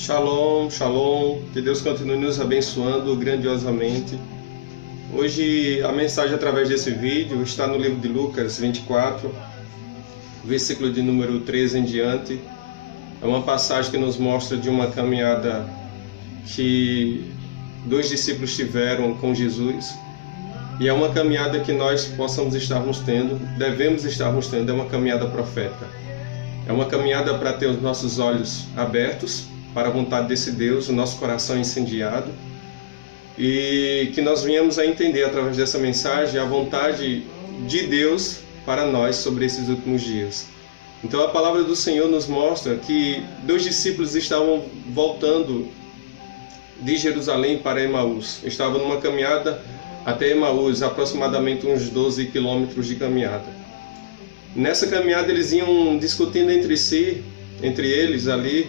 Shalom, shalom, que Deus continue nos abençoando grandiosamente. Hoje a mensagem através desse vídeo está no livro de Lucas 24, versículo de número 13 em diante. É uma passagem que nos mostra de uma caminhada que dois discípulos tiveram com Jesus. E é uma caminhada que nós possamos estarmos tendo, devemos estarmos tendo, é uma caminhada profética. É uma caminhada para ter os nossos olhos abertos para a vontade desse Deus, o nosso coração incendiado, e que nós venhamos a entender através dessa mensagem a vontade de Deus para nós sobre esses últimos dias. Então a palavra do Senhor nos mostra que dois discípulos estavam voltando de Jerusalém para Emaús. Estavam numa caminhada até Emaús, aproximadamente uns 12 quilômetros de caminhada. Nessa caminhada eles iam discutindo entre si, entre eles ali,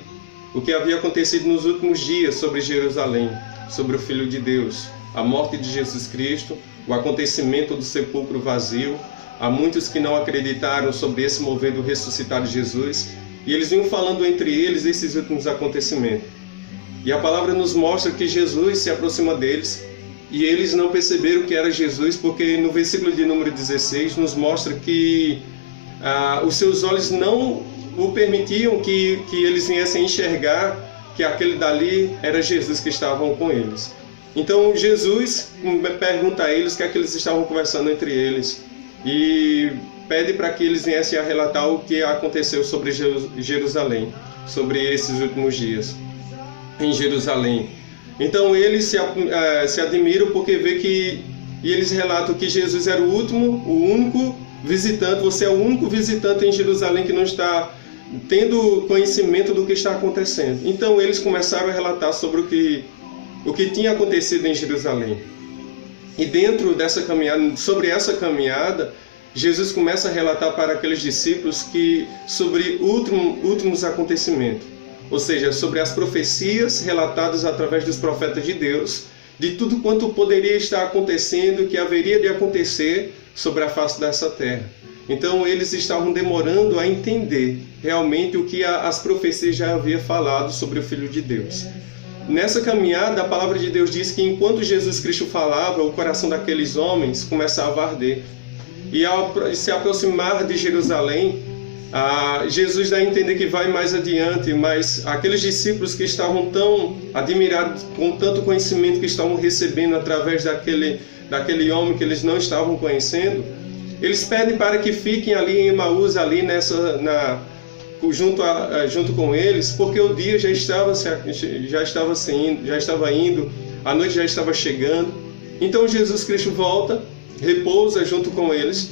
o que havia acontecido nos últimos dias sobre Jerusalém, sobre o Filho de Deus, a morte de Jesus Cristo, o acontecimento do sepulcro vazio. Há muitos que não acreditaram sobre esse mover do ressuscitado Jesus, e eles vinham falando entre eles esses últimos acontecimentos. E a palavra nos mostra que Jesus se aproxima deles, e eles não perceberam que era Jesus, porque no versículo de número 16 nos mostra que os seus olhos não o permitiam que eles viessem enxergar que aquele dali era Jesus que estavam com eles. Então Jesus pergunta a eles o que é que eles estavam conversando entre eles e pede para que eles viessem a relatar o que aconteceu sobre Jerusalém, sobre esses últimos dias em Jerusalém. Então eles se admiram porque vê que, e eles relatam que Jesus era o único visitante, você é o único visitante em Jerusalém que não está tendo conhecimento do que está acontecendo. Então eles começaram a relatar sobre o que tinha acontecido em Jerusalém. E dentro dessa caminhada, sobre essa caminhada, Jesus começa a relatar para aqueles discípulos sobre últimos acontecimentos, ou seja, sobre as profecias relatadas através dos profetas de Deus, de tudo quanto poderia estar acontecendo, que haveria de acontecer sobre a face dessa terra. Então eles estavam demorando a entender realmente o que as profecias já haviam falado sobre o Filho de Deus. Nessa caminhada, a palavra de Deus diz que enquanto Jesus Cristo falava, o coração daqueles homens começava a arder. E ao se aproximar de Jerusalém, Jesus dá a entender que vai mais adiante, mas aqueles discípulos que estavam tão admirados, com tanto conhecimento que estavam recebendo através daquele homem que eles não estavam conhecendo, eles pedem para que fiquem ali em Emaús, ali junto com eles, porque o dia já estava indo, a noite já estava chegando. Então Jesus Cristo volta, repousa junto com eles,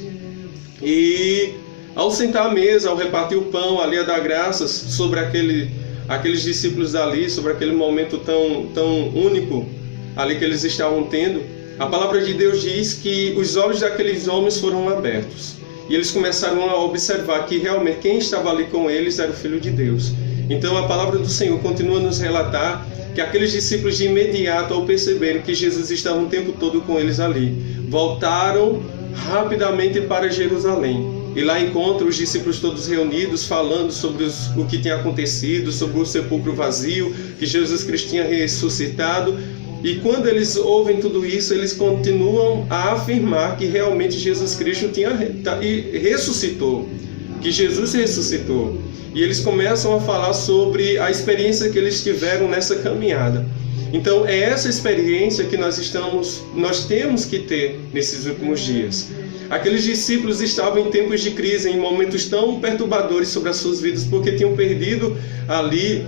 e ao sentar à mesa, ao repartir o pão, ali a dar graças sobre aqueles discípulos dali, sobre aquele momento tão único ali que eles estavam tendo, a palavra de Deus diz que os olhos daqueles homens foram abertos. E eles começaram a observar que realmente quem estava ali com eles era o Filho de Deus. Então a palavra do Senhor continua a nos relatar que aqueles discípulos de imediato, ao perceberem que Jesus estava o tempo todo com eles ali, voltaram rapidamente para Jerusalém. E lá encontram os discípulos todos reunidos, falando sobre o que tinha acontecido, sobre o sepulcro vazio, que Jesus Cristo tinha ressuscitado. E quando eles ouvem tudo isso, eles continuam a afirmar que realmente Jesus Cristo ressuscitou, que Jesus ressuscitou. E eles começam a falar sobre a experiência que eles tiveram nessa caminhada. Então é essa experiência que nós temos que ter nesses últimos dias. Aqueles discípulos estavam em tempos de crise, em momentos tão perturbadores sobre as suas vidas, porque tinham perdido ali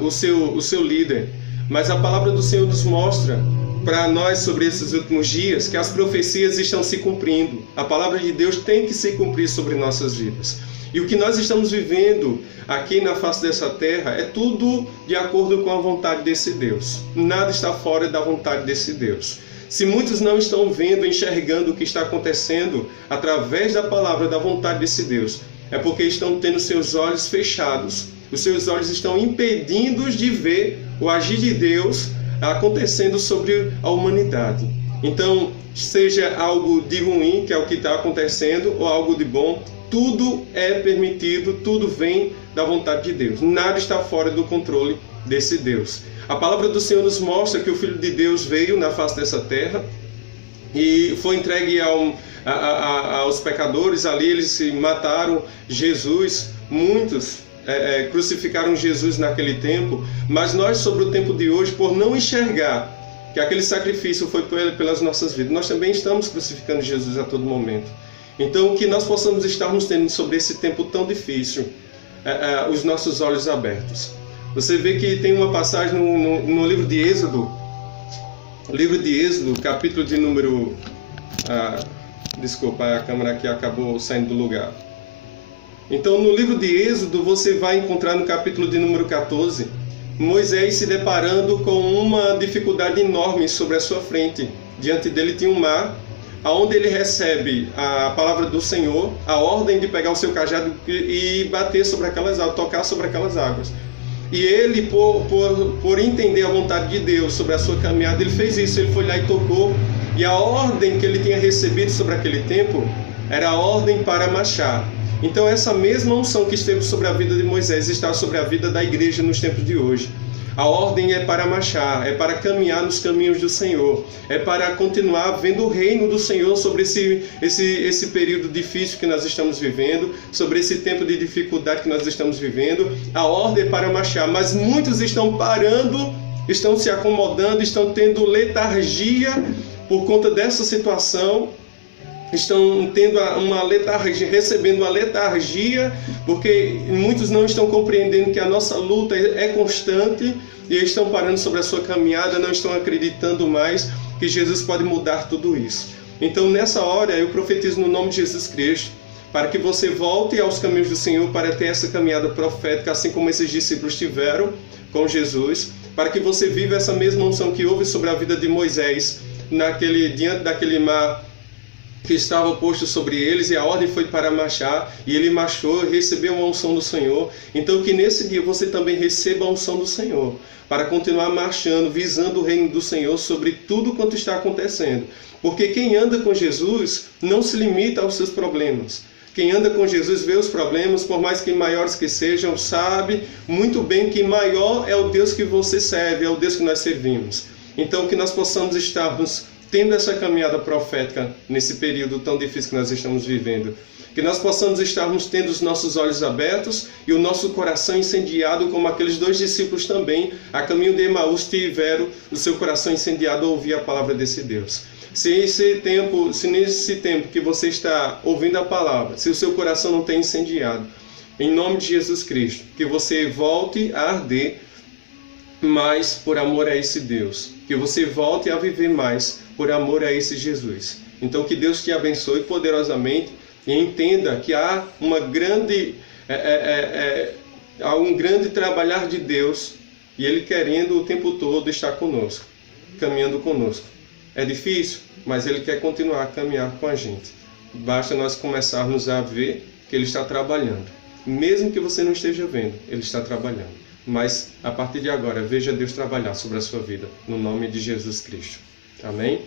o seu líder. Mas a palavra do Senhor nos mostra para nós sobre esses últimos dias que as profecias estão se cumprindo. A palavra de Deus tem que se cumprir sobre nossas vidas. E o que nós estamos vivendo aqui na face dessa terra é tudo de acordo com a vontade desse Deus. Nada está fora da vontade desse Deus. Se muitos não estão vendo, enxergando o que está acontecendo através da palavra da vontade desse Deus, é porque estão tendo seus olhos fechados. Os seus olhos estão impedindo-os de ver o agir de Deus acontecendo sobre a humanidade. Então, seja algo de ruim, que é o que está acontecendo, ou algo de bom, tudo é permitido, tudo vem da vontade de Deus. Nada está fora do controle desse Deus. A palavra do Senhor nos mostra que o Filho de Deus veio na face dessa terra e foi entregue aos pecadores. Ali eles se mataram Jesus, muitos crucificaram Jesus naquele tempo, mas nós, sobre o tempo de hoje, por não enxergar que aquele sacrifício foi pelas nossas vidas, nós também estamos crucificando Jesus a todo momento. Então, que nós possamos estarmos tendo sobre esse tempo tão difícil os nossos olhos abertos. Você vê que tem uma passagem no livro de Êxodo, capítulo de número... desculpa, a câmera aqui acabou saindo do lugar. Então, no livro de Êxodo, você vai encontrar no capítulo de número 14, Moisés se deparando com uma dificuldade enorme sobre a sua frente. Diante dele tinha um mar, onde ele recebe a palavra do Senhor, a ordem de pegar o seu cajado e bater sobre aquelas águas, tocar sobre aquelas águas. E ele, por entender a vontade de Deus sobre a sua caminhada, ele fez isso, ele foi lá e tocou. E a ordem que ele tinha recebido sobre aquele tempo era a ordem para marchar. Então essa mesma unção que esteve sobre a vida de Moisés está sobre a vida da igreja nos tempos de hoje. A ordem é para marchar, é para caminhar nos caminhos do Senhor, é para continuar vendo o reino do Senhor sobre esse período difícil que nós estamos vivendo, sobre esse tempo de dificuldade que nós estamos vivendo. A ordem é para marchar, mas muitos estão parando, estão se acomodando, estão tendo letargia por conta dessa situação. Estão tendo uma letargia, recebendo uma letargia, porque muitos não estão compreendendo que a nossa luta é constante e estão parando sobre a sua caminhada, não estão acreditando mais que Jesus pode mudar tudo isso. Então, nessa hora, eu profetizo no nome de Jesus Cristo, para que você volte aos caminhos do Senhor, para ter essa caminhada profética, assim como esses discípulos tiveram com Jesus, para que você viva essa mesma unção que houve sobre a vida de Moisés, diante daquele mar que estava posto sobre eles, e a ordem foi para marchar, e ele marchou e recebeu a unção do Senhor. Então que nesse dia você também receba a unção do Senhor, para continuar marchando, visando o reino do Senhor sobre tudo quanto está acontecendo. Porque quem anda com Jesus não se limita aos seus problemas. Quem anda com Jesus vê os problemas, por mais que maiores que sejam, sabe muito bem que maior é o Deus que você serve, é o Deus que nós servimos. Então que nós possamos estarmos tendo essa caminhada profética nesse período tão difícil que nós estamos vivendo. Que nós possamos estarmos tendo os nossos olhos abertos e o nosso coração incendiado, como aqueles dois discípulos também, a caminho de Emaús, tiveram o seu coração incendiado ao ouvir a palavra desse Deus. Se nesse tempo que você está ouvindo a palavra, se o seu coração não tem incendiado, em nome de Jesus Cristo, que você volte a arder mais por amor a esse Deus. Que você volte a viver mais por amor a esse Jesus. Então que Deus te abençoe poderosamente e entenda que há um grande trabalhar de Deus e Ele querendo o tempo todo estar conosco, caminhando conosco. É difícil, mas Ele quer continuar a caminhar com a gente. Basta nós começarmos a ver que Ele está trabalhando. Mesmo que você não esteja vendo, Ele está trabalhando. Mas, a partir de agora, veja Deus trabalhar sobre a sua vida, no nome de Jesus Cristo. Amém?